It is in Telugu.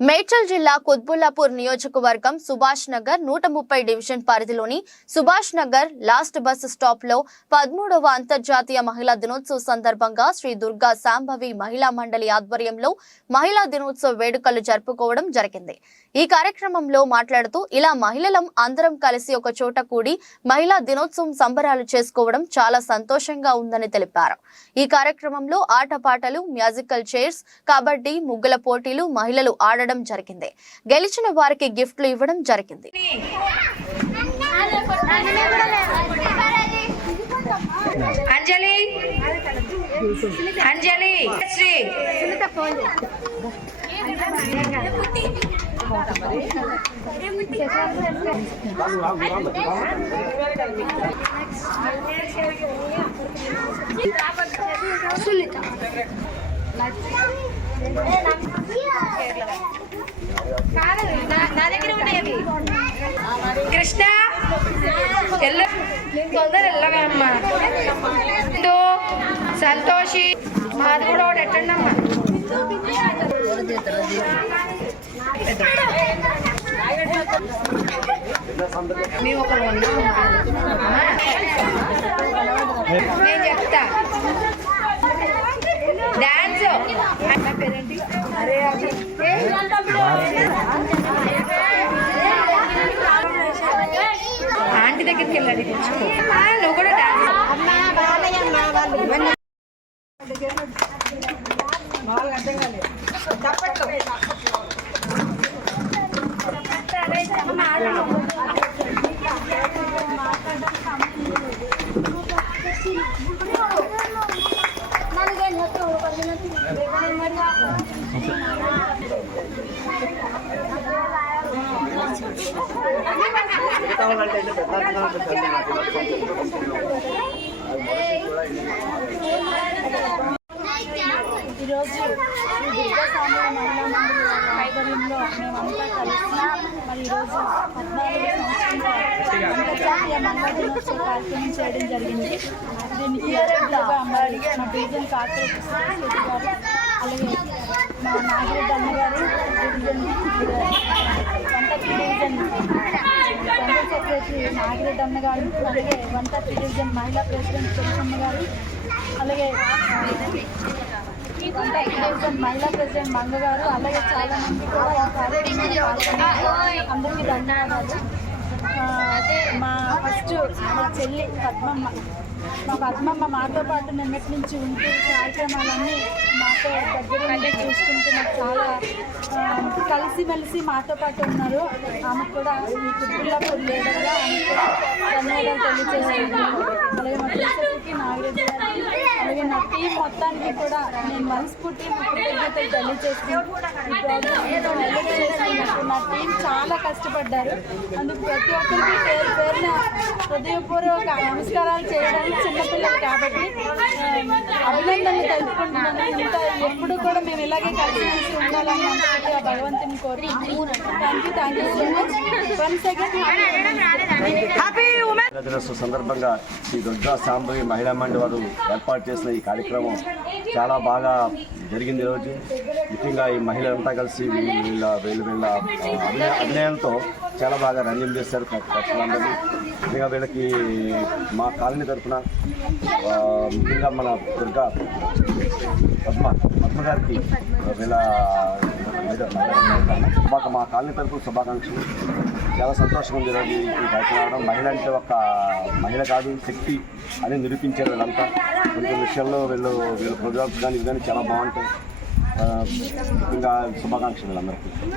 మేడ్చల్ జిల్లా కుత్బుల్లాపూర్ నియోజకవర్గం సుభాష్ నగర్ నూట ముప్పై డివిజన్ పరిధిలోని సుభాష్ నగర్ లాస్ట్ బస్ స్టాప్లో పదమూడవ అంతర్జాతీయ మహిళా దినోత్సవ సందర్భంగా శ్రీ దుర్గా శాంభవి మహిళా మండలి ఆధ్వర్యంలో మహిళా దినోత్సవ వేడుకలు జరుపుకోవడం జరిగింది. ఈ కార్యక్రమంలో మాట్లాడుతూ ఇలా మహిళలం అందరం కలిసి ఒక చోట కూడి మహిళా దినోత్సవం సంబరాలు చేసుకోవడం చాలా సంతోషంగా ఉందని తెలిపారు. ఈ కార్యక్రమంలో ఆటపాటలు మ్యూజికల్ చైర్స్ కబడ్డీ ముగ్గుల పోటీలు మహిళలు ఆడడం జరిగింది. గెలిచిన వారికి గిఫ్ట్లు ఇవ్వడం జరిగింది. అంజలి! అంజలి! శ్రీ! కృష్ణ ఎల్లు తొందర ఎల్లగా అమ్మా. సంతోషి మాది కూడా ఒకటి ఎట్టండి అమ్మా మేము ఒకరు ఉన్నాం నేను చెప్తా. డాన్స్. అన్న దగ్గరికి వెళ్ళాడు తెచ్చుకో. నువ్వు కూడా డాన్స్ అర్థం ఈరోజు శ్రీ దుర్గా మహిళా మండలి ఆధ్వర్యంలో మేమంతా కలిసి మరి ఈరోజు పద్నాలుగు సంవత్సరంలో అంతర్జాతీయ మహిళా దినోత్సవ కార్యక్రమం చేయడం జరిగింది. దీనికి అధ్యక్షులుగా మరి మా డివిజన్ కార్పొరేటర్ గారు అలాగే మా నాగిరెడ్డి అన్నగారు డివిజన్ వన్ థర్టీ డివిజన్ వచ్చి సెక్రటరీ నాగిరెడ్డి అన్నగారు అలాగే వన్ థర్టీ డివిజన్ మహిళా ప్రెసిడెంట్ తులసమ్మ గారు అలాగే వన్ థర్టీ డివిజన్ మహిళా ప్రెసిడెంట్ మంగ గారు అలాగే చాలా మంది కూడా ఈ కార్యక్రమంలో పాల్గొన్నారు. అందరికీ ధన్యవాదాలు. మా ఫస్ట్ మా చెల్లి పద్మమ్మ మా పద్మమ్మ మాతో పాటు నిన్నటి నుంచి ఉంటూ కార్యక్రమాలన్నీ మాతో దగ్గర చూసుకుంటూ మాకు చాలా కలిసిమెలిసి మాతో పాటు ఉన్నారు. ఆమెకు కూడా ఈ కుటుంబపూర్ లీడర్గా ఆమెకు కూడా ధన్యవాదాలు తెలియజేస్తున్నాను. అలాగే మా టీచర్కి గారికి అలాగే నా టీం మొత్తానికి కూడా నేను మనస్ఫూర్తి కృతజ్ఞతలు తెలియజేస్తున్నాను ఈ ప్రోగ్రామ్ నా టీం చాలా కష్టపడ్డారు. అందుకు ప్రతి ఒక్కరికి పేరు పేరున హృదయపూర్వక నమస్కారాలు చేయడానికి చిన్నపిల్లలు కాబట్టి అభినందనలు తెలుపుకుంటున్నాను. ఇంకా ఎప్పుడు కూడా మేము ఇలాగే కలిసి ఉండాలని మనస్ఫూర్తిగా భగవంతుని కోరుకుంటున్నాను. Thank you thank you so much one second మహిళా దినోత్సవం సందర్భంగా శ్రీ దుర్గా సాంబవి మహిళా మండలి వారు ఏర్పాటు చేసిన ఈ కార్యక్రమం చాలా బాగా జరిగింది ఈరోజు ముఖ్యంగా ఈ మహిళలంతా కలిసి వీళ్ళ వీళ్ళ వీళ్ళ అభినయంతో చాలా బాగా రంజన్ చేశారు ఖర్చులందరినీ ముఖ్యంగా వీళ్ళకి మా కాలనీ తరఫున ముఖ్యంగా మన దుర్గా పద్మ పద్మ గారికి వీళ్ళ మాకు మా కాలనీ తరఫున శుభాకాంక్షలు చాలా సంతోషంగా ఉంది ఈరోజు ఈ కార్యక్రమం. రావడం మహిళ అంటే ఒక మహిళ కాదు శక్తి అని నిరూపించారు వీళ్ళంతా. కొన్ని కొన్ని విషయాల్లో వీళ్ళు వీళ్ళ ప్రోగ్రామ్స్ కానీ ఇవి కానీ చాలా బాగుంటాయి. ఇంకా శుభాకాంక్షలు వీళ్ళందరికీ.